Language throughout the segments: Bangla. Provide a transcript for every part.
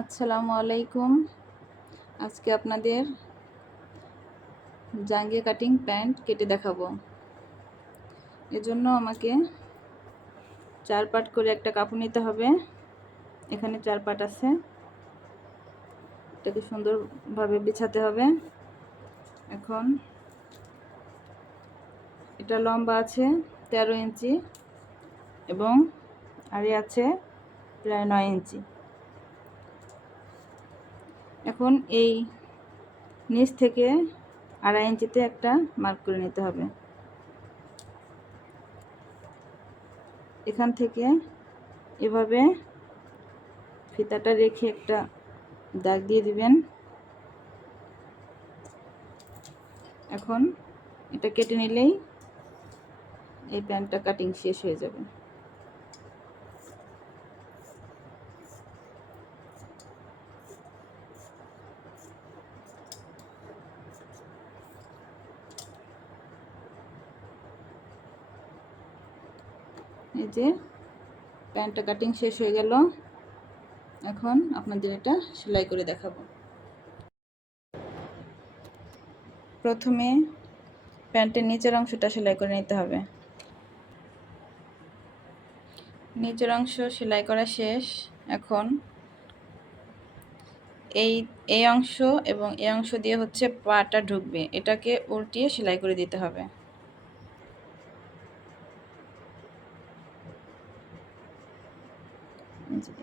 আসসালামু আলাইকুম। আজকে আপনাদের জাঙ্গিয়া কাটিং প্যান্ট কেটে দেখাবো। এজন্য আমাকে 4 পার্ট করে একটা কাপড় নিতে হবে। এখানে 4 পার্ট আছে, এটাকে সুন্দরভাবে বিছাতে হবে। এখন এটা লম্বা আছে 13 ইঞ্চি এবং আড়ি আছে প্রায় 9 ইঞ্চি। এখন এই নিচ থেকে 2.5 ইঞ্চিতে একটা মার্ক করে নিতে হবে। এখান থেকে এভাবে ফিতাটা রেখে একটা দাগ দিয়ে দিবেন। এখন এটা কেটে নিলেই এই প্যান্টটা কাটিং শেষ হয়ে যাবে। এই যে প্যান্টটা কাটিং শেষ হয়ে গেল। এখন আপনাদের এটা সেলাই করে দেখাবো। প্রথমে প্যান্টের নিচের অংশটা সেলাই করে নিতে হবে। নিচের অংশ সেলাই করা শেষ। এখন এই অংশ এবং এই অংশ দিয়ে হচ্ছে পাটা ঢুকবে, এটাকে উল্টিয়ে সেলাই করে দিতে হবে।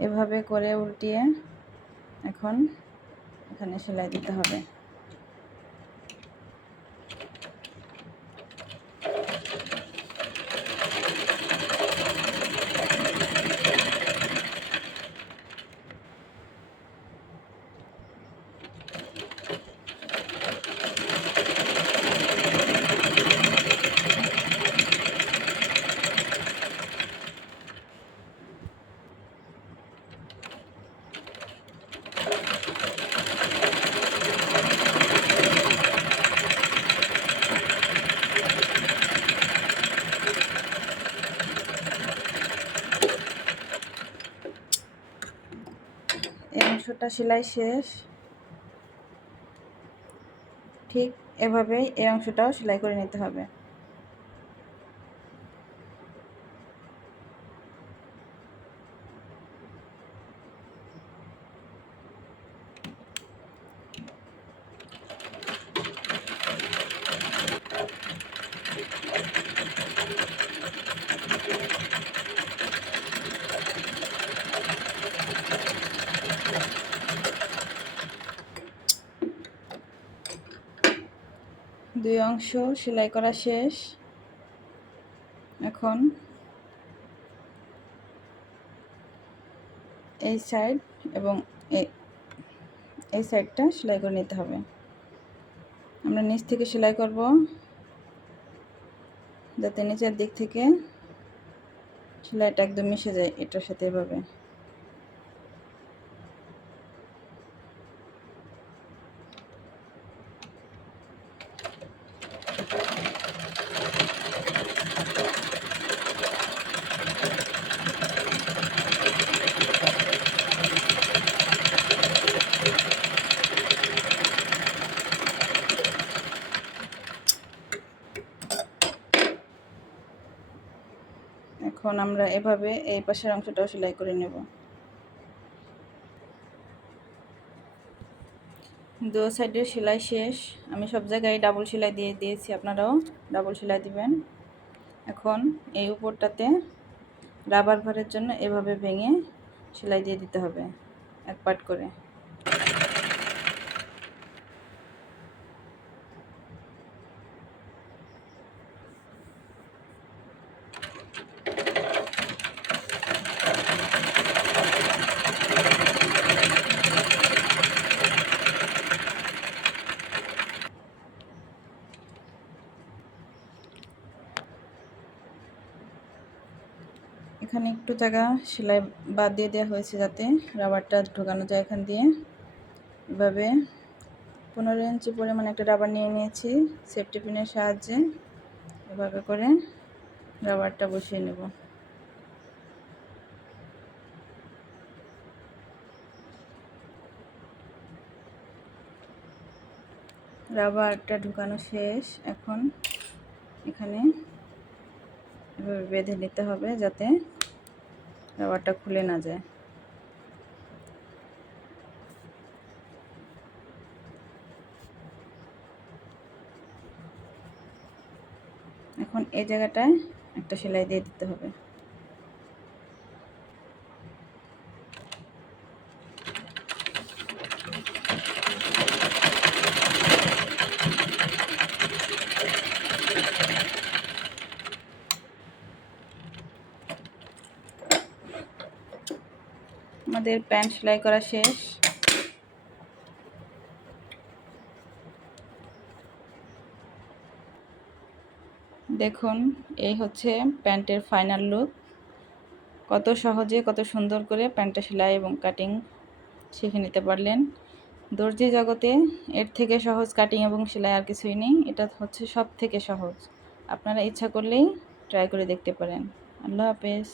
এভাবে করে উল্টিয়ে এখন এখানে সেলাই দিতে হবে। এই অংশটা সেলাই শেষ। ঠিক এভাবেই এই অংশটাও সেলাই করে নিতে হবে। দুই অংশ সেলাই করা শেষ। এখন এই সাইড এবং এই সাইডটা সেলাই করে নিতে হবে। আমরা নিচ থেকে সেলাই করব যাতে নিচের দিক থেকে সেলাইটা একদম মিশে যায় এটার সাথে। এভাবে এখন আমরা এভাবে এই পাশের অংশটাও সেলাই করে নেব। দু সাইডের সেলাই শেষ। আমি সব জায়গায় ডাবল সেলাই দিয়ে দিয়েছি, আপনারাও ডাবল সেলাই দিবেন। এখন এই উপরটাতে রাবার ঘরের জন্য এভাবে ভেঙে সেলাই দিয়ে দিতে হবে এক পার্ট করে। এখানে একটু জায়গা সেলাই বাদ দিয়ে দেওয়া হয়েছে যাতে রাবারটা ঢোকানো যায় এখান দিয়ে। এভাবে 15 ইঞ্চি পরিমাণ একটা রাবার নিয়ে নিয়েছি সেফটি পিনের সাহায্যে। এভাবে করে রাবারটা বসিয়ে নেব। রাবারটা ঢুকানো শেষ। এখন এখানে এভাবে বেঁধে নিতে হবে যাতে রাবারটা খুলে না যায়। এখন এই জায়গাটায় একটা সেলাই দিয়ে দিতে হবে। আমাদের প্যান্ট সেলাই করা শেষ। দেখুন, এই হচ্ছে প্যান্টের ফাইনাল লুক। কত সহজে কত সুন্দর করে প্যান্টটা সেলাই এবং কাটিং শিখে নিতে পারলেন। দর্জি জগতে এর থেকে সহজ কাটিং এবং সেলাই আর কিছুই নেই। এটা হচ্ছে সব থেকে সহজ। আপনারা ইচ্ছা করলেই ট্রাই করে দেখতে পারেন। আল্লাহ হাফেজ।